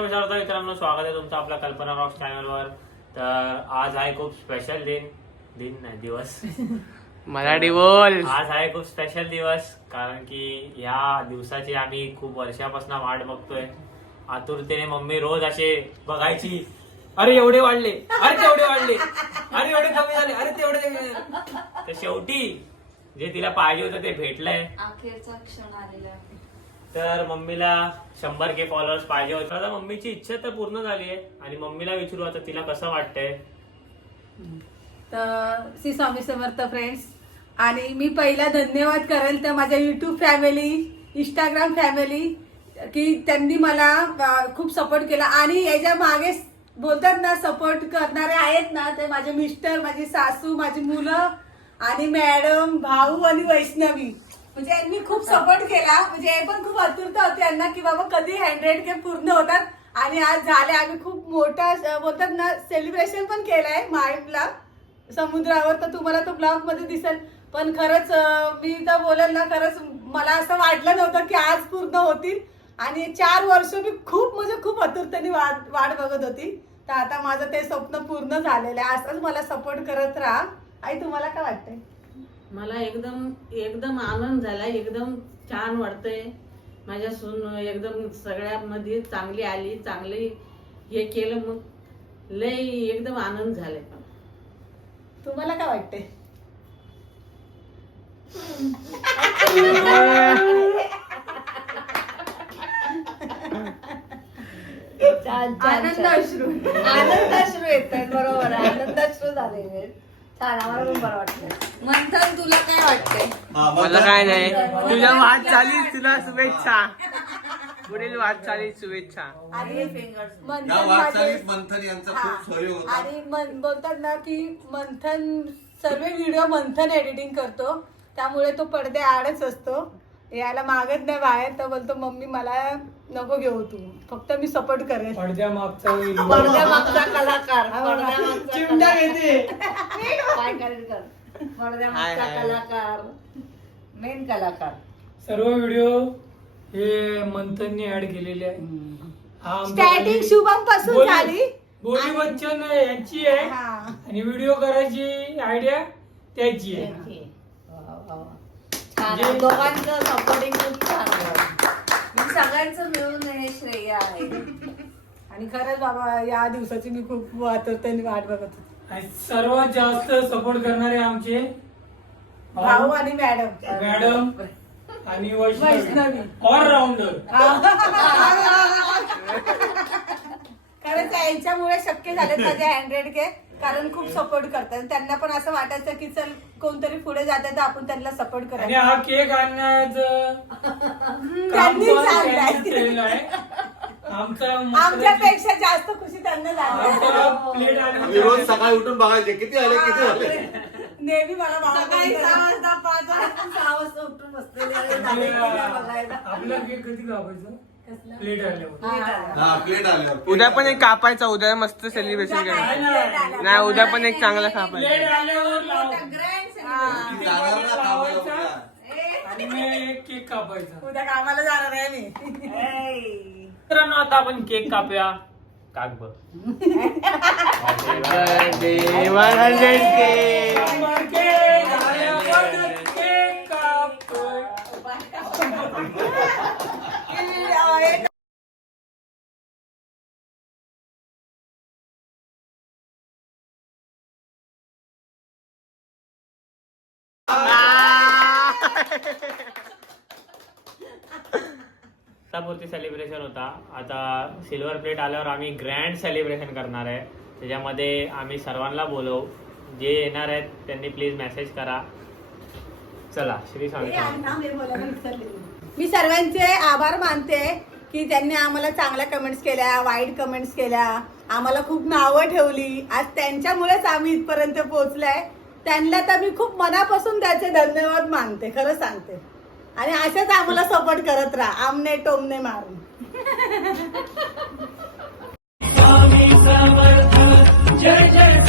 विश्वासार्थ मित्रांनो स्वागत आहे तुमचं आपल्या कल्पना रॉक्स चॅनलवर तर आज आहे खूप स्पेशल दिन. दिन नाही दिवस. मराठी बोल. आज आहे खूप स्पेशल दिवस कारण की ह्या दिवसाची आम्ही खूप वर्षापासून वाट बघतोय. आतुरतेने मम्मी रोज असे बघायची. अरे एवढे वाढले. अरे तेवढे वाढले. अरे एवढे कमी झाले. अरे तेवढे कमी झाले." तर शेवटी जे तिला पाहिजे होतं ते भेटलंय. अखेरचा क्षण आलेला आहे. तर मम्मीला शंभर के फॉलोअर्स पाहिजे होते. आता मम्मीची इच्छा तर पूर्ण झाली आहे. आणि मम्मीला विचारू आता तिला कसं वाटतंय. तर श्री स्वामी समर्थ फ्रेंड्स आणि मी पहिला धन्यवाद करेल तर माझ्या युट्यूब फॅमिली इंस्टाग्राम फॅमिली की त्यांनी मला खूप सपोर्ट केला. आणि याच्या मागे बोलतात ना सपोर्ट करणारे आहेत ना ते माझे मिस्टर माझी सासू माझी मुलं आणि मॅडम भाऊ आणि वैष्णवी. म्हणजे यांनी खूप सपोर्ट केला. म्हणजे हे पण खूप आतुरता होती यांना की बाबा कधी हंड्रेड के पूर्ण होतात. आणि आज झाले आम्ही खूप मोठा बोलतात ना सेलिब्रेशन पण केलंय माईला समुद्रावर तर तुम्हाला तो ब्लॉगमध्ये दिसेल. पण खरंच मी तर बोलेल ना खरंच मला असं वाटलं नव्हतं की आज पूर्ण होतील. आणि चार वर्ष मी खूप म्हणजे खूप आतुरतेने वाट वाट बघत होती. तर आता माझं ते स्वप्न पूर्ण झालेलं आहे. असंच मला सपोर्ट करत राहा. आई तुम्हाला काय वाटतंय? मला एकदम एकदम आनंद झाला एकदम छान वाटतंय. माझ्या सून एकदम सगळ्यामध्ये चांगली आली चांगली हे केलं मग लय एकदम आनंद झालाय. तुम्हाला काय वाटतंय? आनंद अश्रू. आनंदाश्रू येत आहेत बरोबर. आनंदाश्रू झालेले पण बरं वाटतं मंथन तुला काय वाटतंय? मला काय नाही. तुझ्या वाटचालीस तुला शुभेच्छा. पुढील वाटचालीस शुभेच्छा. आणि मंथन माझे- यांचा हा. खूप सहयोग होता. आणि मन- बोलतात ना की मंथन सर्व व्हिडिओ मंथन एडिटिंग करतो. त्यामुळे तो पडदे आडच असतो. यायला मागत नाही बाहेर तर बोलतो मम्मी मला नको घेऊ तू फक्त मी सपोर्ट करेन पडद्यामागचा पडद्यामागचा कलाकार हा. पडद्यामागचा चिमटा कलाकार. घेते काय करायचं कर. पडद्यामागचा हाय, हाय. कलाकार मेन कलाकार सर्व व्हिडिओ हे मंथननी ऍड केलेले आहे हा स्टार्टिंग शुभमपासून बोली- झाली बोली बच्चन यांची आहे हा. आणि व्हिडिओ करायची आयडिया त्याची आहे. छान दोघांचं सपोर्टिंग खूप छान आहे. म्हणजे सगळ्यांचं मिळून हे श्रेय आहे. आणि खरंच बाबा या दिवसाची मी खूप आतुरतेने वाट बघत होते. आणि सर्वात जास्त सपोर्ट करणारे आमचे भाऊ आणि मॅडम मॅडम आणि वैष्णवी. वैष्णवी. ऑलराऊंडर खरंच यांच्यामुळे शक्य झाले माझे हंड्रेड के कारण खूप सपोर्ट करतात. त्यांना पण असं वाटायचं की चल कोणतरी पुढे जाते तर आपण त्यांना सपोर्ट आणि करायचं हा केक आणण्याचं काम त्यांनी पण चाललंय. त्यांनीच केलेलं आहे. आमचा मस्त- आमच्यापेक्षा जास्त खुशी त्यांना झाली. आमचा प्लेट आम्ही रोज आणि सकाळी उठून बघायचे किती आले किती झाले? नेहमी मला सकाळी बोलतात. सहा वाजता पाच वाजता सहा वाजता उठून बसलेले आहे. झाले की नाही बघायला. आपला केक कधी कापायचं? प्लेट आल्यावर. हा. प्लेट आल्यावर. उद्या पण एक कापायचा उद्या मस्त सेलिब्रेशन करायचं. नाही उद्या पण एक चांगला प्लेट कापायचा. आल्यावर लाव. Grand हा. किती जाणार ना थांबायला उद्या. आणि मग एक केक कापायचा. उद्या कामाला जाणार आहे मी. Hey. मित्रांनो आता आपण केक कापूया. काक बघ. केक आल्यावर केक कापतोय. आतापुरती सेलिब्रेशन होता. आता सिल्वर प्लेट आल्यावर आम्ही ग्रँड सेलिब्रेशन करणार आहे. त्याच्यामध्ये आम्ही सर्वांना बोलवू. जे येणार आहेत त्यांनी प्लीज मेसेज करा. चला श्री. मी. सर्वांचे आभार मानते की त्यांनी आम्हाला चांगल्या कमेंट्स केल्या वाईट कमेंट्स केल्या. आम्हाला खूप नावं ठेवली. आज त्यांच्यामुळेच आम्ही इथपर्यंत पोहोचलोय. त्यांना तर मी खूप मनापासून त्याचे धन्यवाद मानते खरं सांगते. आणि अशाच आम्हाला सपोर्ट करत राहा. आमने टोमने मारून. जय जय